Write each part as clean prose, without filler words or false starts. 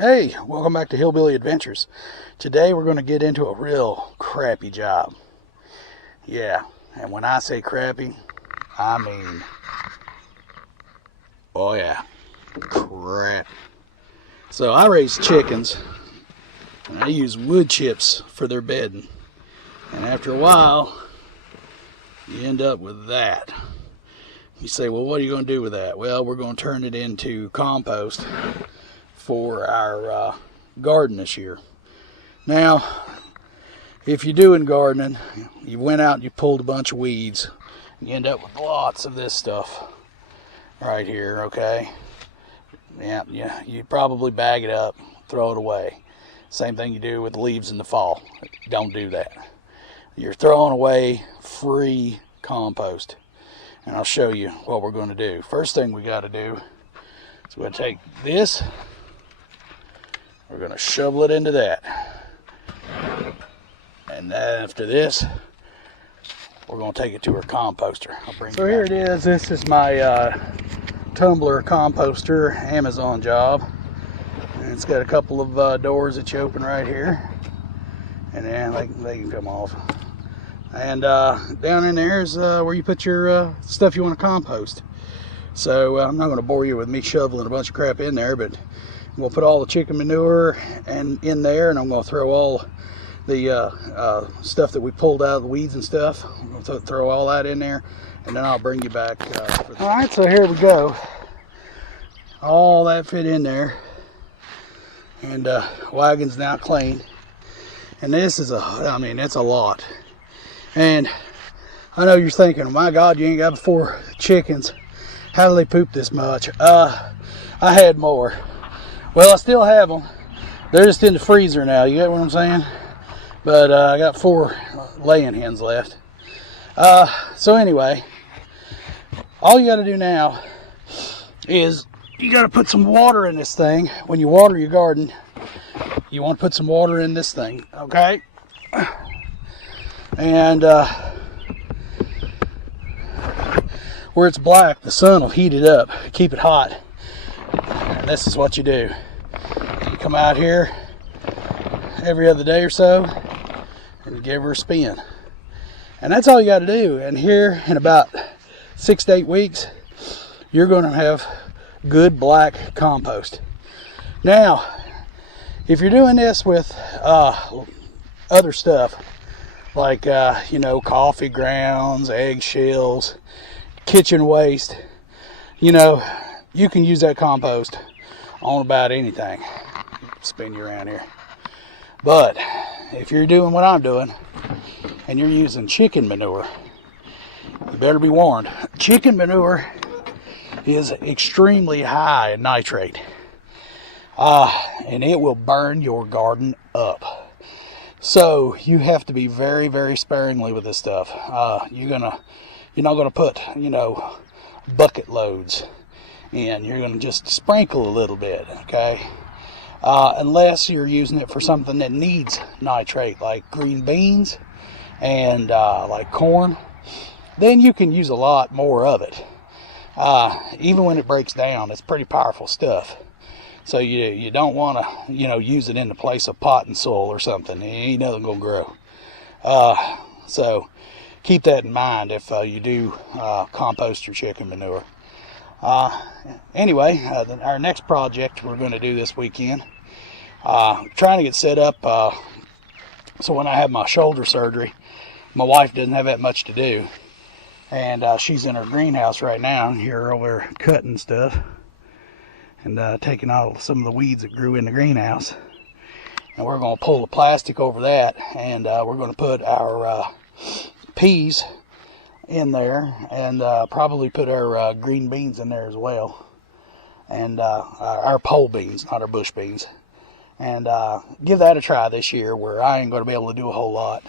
Hey, welcome back to Hillbilly Adventures. Today we're going to get into a real crappy job. Yeah, and when I say crappy, I mean, oh yeah, crap. So I raise chickens, and I use wood chips for their bedding. And after a while, you end up with that. You say, well, what are you going to do with that? Well, we're going to turn it into compost for our garden this year. Now, if you're doing gardening, you went out and you pulled a bunch of weeds, you end up with lots of this stuff right here, okay? Yeah, you probably bag it up, throw it away. Same thing you do with leaves in the fall. Don't do that. You're throwing away free compost. And I'll show you what we're going to do. First thing we got to do is we're going to take this, we're going to shovel it into that. And then after this, we're going to take it to our composter. So here it is. This is my tumbler composter Amazon job. And it's got a couple of doors that you open right here. And then they can come off. And down in there is where you put your stuff you want to compost. So I'm not going to bore you with me shoveling a bunch of crap in there, but we'll put all the chicken manure in there, and I'm going to throw all the stuff that we pulled out of the weeds and stuff. I'm going to throw all that in there, and then I'll bring you back. All right, so here we go. All that fit in there, and wagon's now clean. And this is it's a lot. And I know you're thinking, my God, you ain't got 4 chickens. How do they poop this much? I had more. Well, I still have them. They're just in the freezer now. You get what I'm saying? But I got 4 laying hens left. So anyway, all you got to do now is you got to put some water in this thing. When you water your garden, you want to put some water in this thing, okay? And where it's black, the sun will heat it up, keep it hot. And this is what you do. You come out here every other day or so and you give her a spin. And that's all you got to do. And here in about 6 to 8 weeks, you're going to have good black compost. Now, if you're doing this with other stuff, like coffee grounds, eggshells, kitchen waste, you can use that compost on about anything. Spin you around here. But if you're doing what I'm doing and you're using chicken manure, you better be warned. Chicken manure is extremely high in nitrate, and it will burn your garden up. So you have to be very, very sparingly with this stuff. You're not gonna put bucket loads in. You're gonna just sprinkle a little bit, okay? Unless you're using it for something that needs nitrate, like green beans and like corn, then you can use a lot more of it. Even when it breaks down, it's pretty powerful stuff. So you don't want to, use it in the place of potting soil or something. Ain't nothing going to grow. So keep that in mind if you do compost your chicken manure. Anyway, our next project we're going to do this weekend, trying to get set up so when I have my shoulder surgery, my wife doesn't have that much to do. And she's in her greenhouse right now, here over there cutting stuff. And taking out some of the weeds that grew in the greenhouse. And we're going to pull the plastic over that, and we're going to put our peas in there, and probably put our green beans in there as well. And our pole beans, not our bush beans. And give that a try this year, where I ain't going to be able to do a whole lot.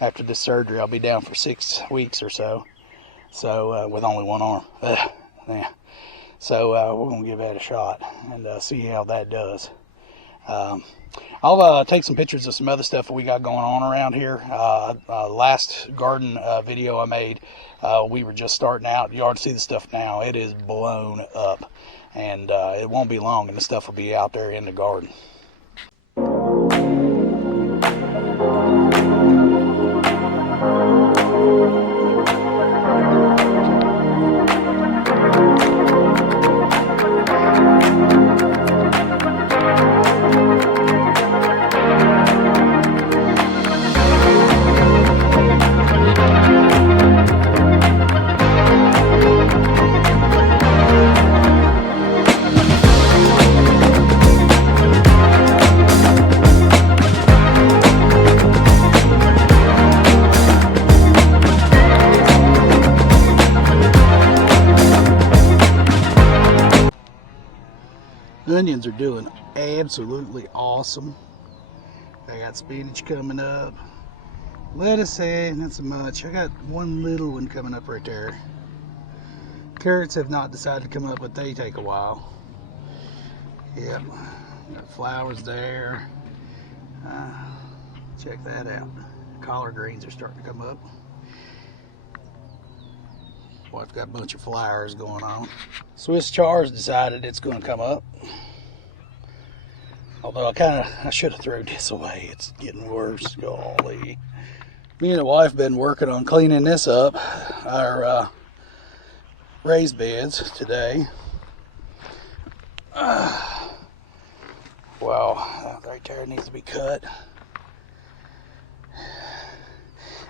After this surgery, I'll be down for 6 weeks or so. So with only one arm. Yeah. So we're going to give that a shot and see how that does. I'll take some pictures of some other stuff that we got going on around here. Last garden video I made, we were just starting out. You ought to see the stuff now. It is blown up. and it won't be long and the stuff will be out there in the garden. Onions are doing absolutely awesome. I got spinach coming up. Lettuce, not so much. I got one little one coming up right there. Carrots have not decided to come up, but they take a while. Yep, got flowers there. Check that out. Collard greens are starting to come up. Boy, I've got a bunch of flowers going on. Swiss chard's decided it's going to come up. Although I should have thrown this away. It's getting worse. Golly. Me and the wife been working on cleaning this up, our raised beds today. Wow, right there needs to be cut.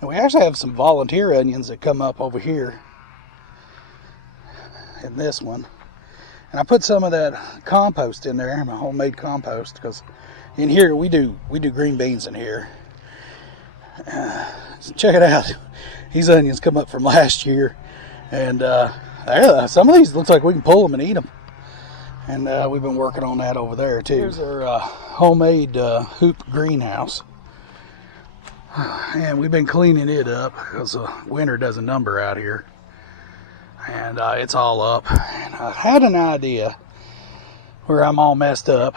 And we actually have some volunteer onions that come up over here in this one. And I put some of that compost in there, my homemade compost, because in here we do green beans in here. So check it out. These onions come up from last year, and some of these looks like we can pull them and eat them. And we've been working on that over there too. Here's our homemade hoop greenhouse, and we've been cleaning it up because winter does a number out here. And it's all up, and I had an idea where I'm all messed up.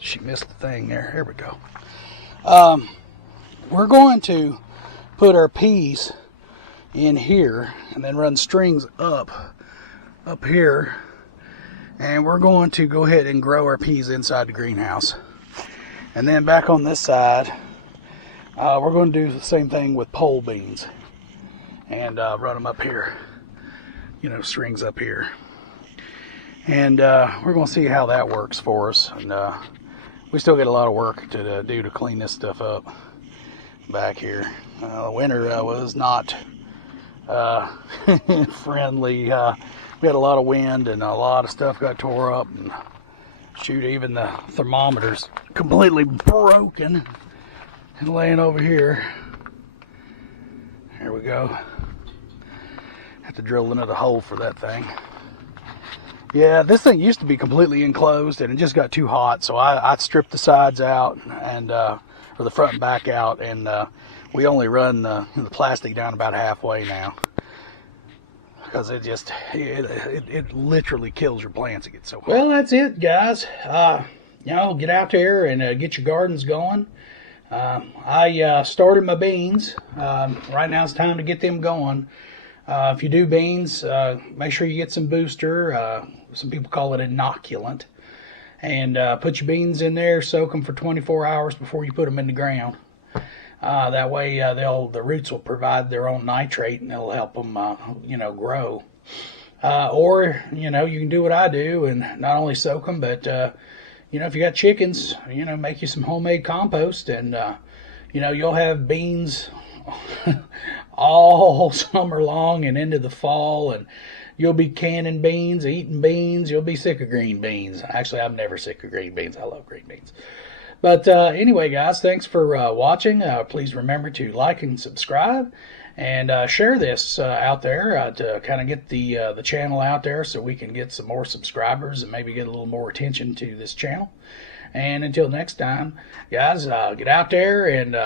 She missed the thing there. Here we go. We're going to put our peas in here and then run strings up here, and we're going to go ahead and grow our peas inside the greenhouse. And then back on this side, we're going to do the same thing with pole beans. And run them up here, strings up here. And we're going to see how that works for us. And we still got a lot of work to do to clean this stuff up back here. The winter was not friendly. We had a lot of wind and a lot of stuff got tore up. And shoot, even the thermometer's completely broken. And laying over here. There we go. Have to drill another hole for that thing. Yeah, this thing used to be completely enclosed and it just got too hot, so I stripped the sides out and or the front and back out, and we only run the plastic down about halfway now because it literally kills your plants. It gets so hot. Well, that's it, guys. Get out there and get your gardens going. I started my beans. Right now it's time to get them going. If you do beans, make sure you get some booster. Some people call it inoculant. And put your beans in there, soak them for 24 hours before you put them in the ground. That way the roots will provide their own nitrate and it'll help them grow. Or you can do what I do and not only soak them, but if you got chickens, make you some homemade compost, and you'll have beans all summer long and into the fall, and you'll be canning beans, eating beans. You'll be sick of green beans. Actually, I'm never sick of green beans. I love green beans. But anyway, guys, thanks for watching. Please remember to like and subscribe, and share this out there to kind of get the channel out there so we can get some more subscribers and maybe get a little more attention to this channel. And until next time, guys, get out there and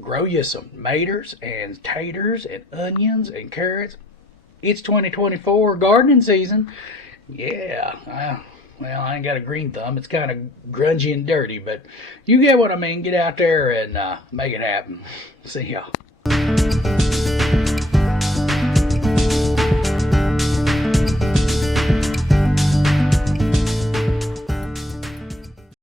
grow you some maters and taters and onions and carrots. It's 2024 gardening season. Yeah. Well, I ain't got a green thumb. It's kind of grungy and dirty, but you get what I mean. Get out there and make it happen. See y'all.